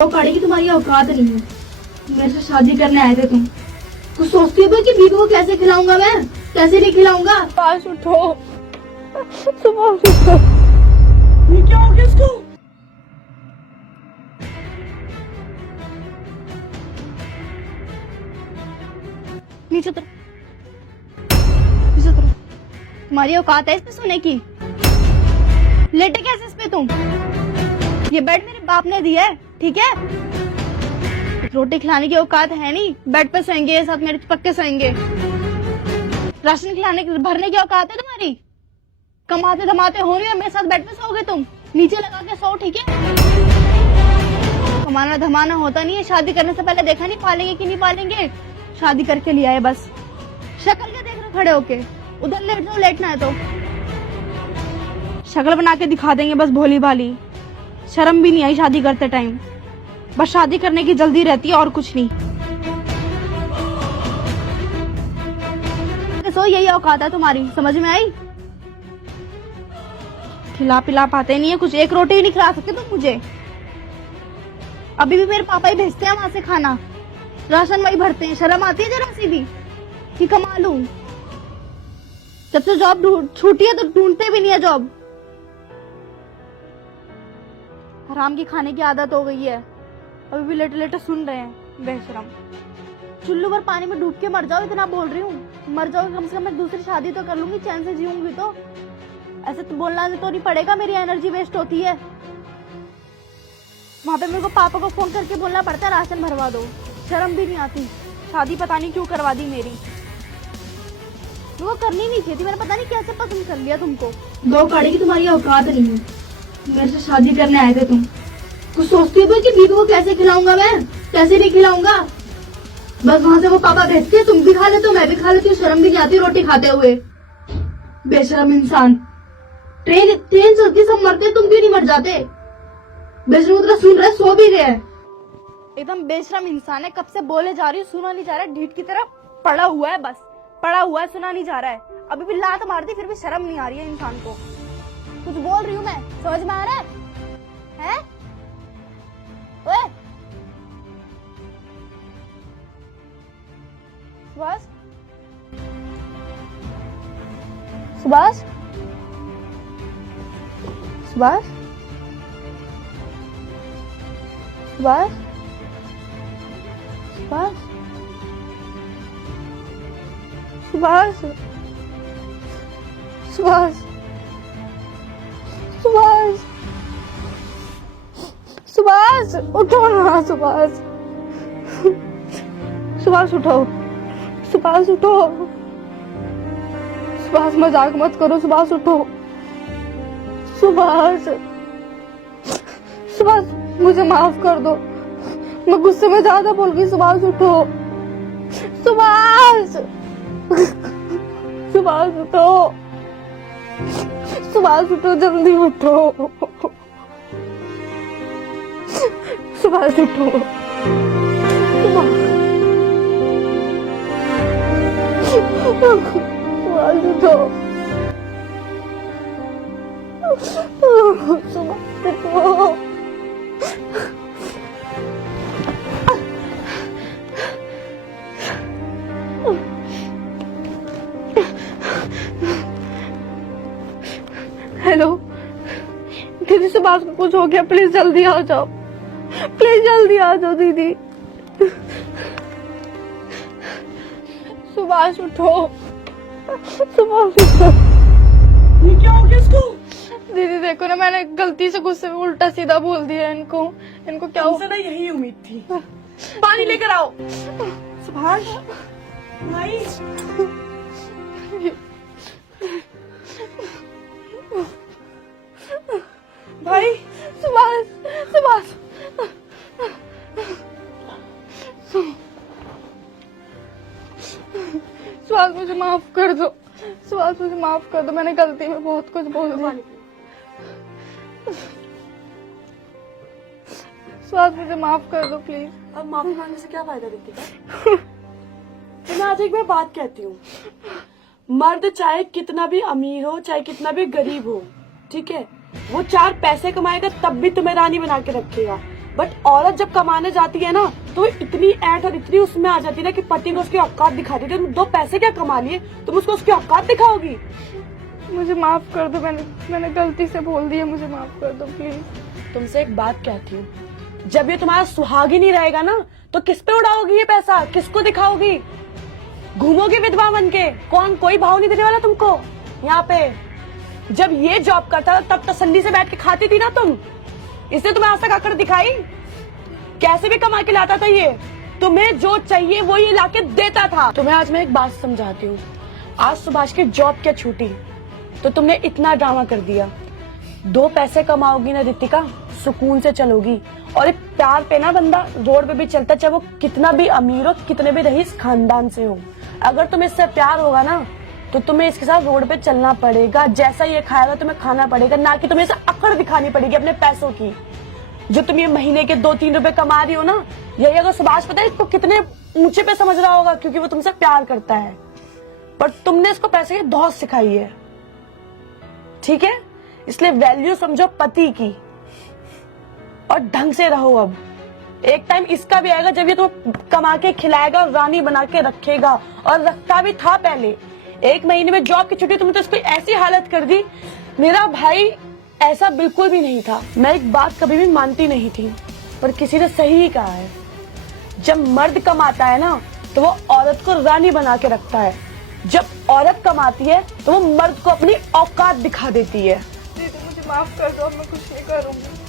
तो कड़ी की तुम्हारी औकात नहीं है। मेरे से शादी करने आए थे तुम। कुछ सोचती हो कि बीवी को कैसे खिलाऊंगा, मैं कैसे नहीं खिलाऊंगा। पास उठो, सुबह उठो। ये क्या हो गया इसको? नीचे उतरो, नीचे उतरो। तुम्हारी औकात है इसमें सोने की? लेटे कैसे इस पे तुम? ये बेड मेरे बाप ने दिया है, ठीक है? रोटी खिलाने की औकात है नहीं, बेड पे सोएंगे, साथ मेरे पक्के सोएंगे। राशन खिलाने की भरने की औकात है तुम्हारी? कमाते धमाते हो रही हो, मेरे साथ बेड पे सोओगे तुम? नीचे लगा के सो, ठीक है? कमाना धमाना होता नहीं है। शादी करने से पहले देखा नहीं पालेंगे कि नहीं पालेंगे, शादी करके लिया है बस। शक्ल क्या देख रहे खड़े होके? उधर लेट जाओ, लेटना है तो। शक्ल बना के दिखा देंगे बस भोली भाली। शर्म भी नहीं आई शादी करते टाइम। बस शादी करने की जल्दी रहती है और कुछ नहीं। सो यही औकात है तुम्हारी, समझ में आई? खिला पिला पाते नहीं है कुछ, एक रोटी ही नहीं खिला सकते तुम मुझे। अभी भी मेरे पापा ही भेजते हैं वहां से खाना, राशन वही भरते हैं। शर्म आती है जरा सी भी कि कमा लूं? जब से जॉब छूटी है तो ढूंढते भी नहीं है जॉब। हराम की खाने की आदत हो गई है, अभी भी लेटे लेटे सुन रहे हैं बेशरम। चुल्लू भर पानी में डूब के मर जाओ, इतना बोल रही हूँ। मर जाओगे कम से कम, मैं दूसरी शादी तो कर लूंगी, चैन से जीऊंगी। तो ऐसे तो बोलना तो नहीं पड़ेगा, मेरी एनर्जी वेस्ट होती है। वहां पे मेरे को पापा को फोन करके बोलना पड़ता है राशन भरवा दो। शर्म भी नहीं आती। शादी पता नहीं क्यों करवा दी मेरी। वो करनी नहीं चाहिए थी, मैंने पता नहीं कैसे पसंद कर लिया तुमको। दो कड़ी की तुम्हारी औकात नहीं है। मेरे से शादी करने आए थे तुम। कुछ सोचती हो कि बीवी को कैसे खिलाऊंगा, मैं कैसे नहीं खिलाऊंगा। बस वहां से वो पापा भेजते हैं, तुम भी खा लेते हो, मैं भी खा लेती हूँ। शर्म भी नहीं आती रोटी खाते हुए, बेशरम इंसान। ट्रेन ट्रेन चलती सब मरते, तुम क्यों नहीं मर जाते? बेशरम तरह सुन रहे, सो भी गए। एकदम बेशरम इंसान है, कब से बोले जा रही हूँ, सुना नहीं जा रहा है। ढीठ की तरह पड़ा हुआ है, बस पड़ा हुआ है, सुना नहीं जा रहा है। अभी भी लात मारती फिर भी शर्म नहीं आ रही है इंसान को। कुछ बोल रही हूँ मैं, समझ में आ रहा है? ओए सुभाष, सुभाष, सुभाष, सुभाष, सुभाष, सुभाष, सुभाष, सुभाष, उठो ना सुभाष। सुभाष उठो, सुभाष उठो, सुभाष मजाक मत करो। सुभाष उठो, सुभाष, सुभाष मुझे माफ कर दो, मैं गुस्से में ज्यादा बोल गई। सुभाष उठो, सुभाष, सुभाष उठो, सुभाष उठो, जल्दी उठो, सुभाष उठो, सुभाष उठो, सुभाष उठो। हेलो दीदी, सुभाष को कुछ हो गया, प्लीज जल्दी आ जाओ, प्लीज जल्दी आ जाओ दीदी। सुभाष उठो, सुभाष उठो। ये क्या हो गया इसको? दीदी देखो ना, मैंने गलती से गुस्से में उल्टा सीधा बोल दिया इनको। इनको क्या हो? ना यही उम्मीद थी। पानी लेकर आओ। सुभाष भाई, भाई, सुभाष, सुभाष, सुभाष मुझे माफ कर दो। सुभाष मुझे माफ कर दो, मैंने गलती में बहुत कुछ बोल दिया। सुभाष मुझे माफ कर दो प्लीज। अब माफी मांगने से क्या फायदा रितिका? तो मैं आज एक बार बात कहती हूँ, मर्द चाहे कितना भी अमीर हो, चाहे कितना भी गरीब हो, ठीक है, वो चार पैसे कमाएगा तब भी तुम्हें रानी बना के रखेगा। बट औरत जब कमाने जाती है ना तो इतनी ऐट और इतनी उसमें आ जाती है ना कि पति को उसकी औकात दिखाती है। तुम 2 पैसे क्या कमा लिए, तुम उसको उसकी औकात दिखाओगी? मुझे माफ कर दो, मैंने गलती से बोल दिया, मुझे माफ कर दो प्लीज। तुमसे एक बात कहती हूँ, जब ये तुम्हारा सुहाग ही नहीं रहेगा ना तो किस पे उड़ाओगी ये पैसा, किसको दिखाओगी? घूमोगे विधवा बन के, कौन कोई भाव नहीं देने वाला तुमको यहाँ पे। जब ये जॉब करता था तब तसल्ली से बैठ के खाती थी ना तुम, इसने तुम्हें आज तक आकर दिखाई? कैसे भी कमा के लाता था ये, तुम्हें जो चाहिए वो ये लाके देता था। तुम्हें आज मैं एक बात समझाती हूँ। आज सुभाष की जॉब क्या छूटी तो तुमने इतना ड्रामा कर दिया। 2 पैसे कमाओगी ना रितिका, सुकून से चलोगी। और एक प्यार पे ना बंदा रोड पे भी चलता, चाहे वो कितना भी अमीर हो, कितने भी रईस खानदान से हो। अगर तुम्हें इससे प्यार होगा ना तो तुम्हें इसके साथ रोड पे चलना पड़ेगा। जैसा ये खाएगा तुम्हें खाना पड़ेगा, ना कि तुम्हें इसे अकड़ दिखानी पड़ेगी अपने पैसों की। जो तुम ये महीने के 2-3 रुपए कमा रही हो ना, यही अगर सुभाष पता है इसको कितने ऊंचे पे समझ रहा होगा, क्योंकि वो तुमसे प्यार करता है। पर तुमने इसको पैसे की धौस सिखाई है, ठीक है? इसलिए वैल्यू समझो पति की और ढंग से रहो। अब एक टाइम इसका भी आएगा जब ये तुम्हें कमा के खिलाएगा और रानी बना के रखेगा, और रखता भी था पहले। 1 महीने में जॉब की छुट्टी तुमने तो इसको ऐसी हालत कर दी। मेरा भाई ऐसा बिल्कुल भी नहीं था। मैं एक बात कभी भी मानती नहीं थी, पर किसी ने सही ही कहा है, जब मर्द कमाता है ना तो वो औरत को रानी बना के रखता है। जब औरत कमाती है तो वो मर्द को अपनी औकात दिखा देती है। दीदी मुझे माफ कर दो, अब मैं कुछ नहीं करूंगी।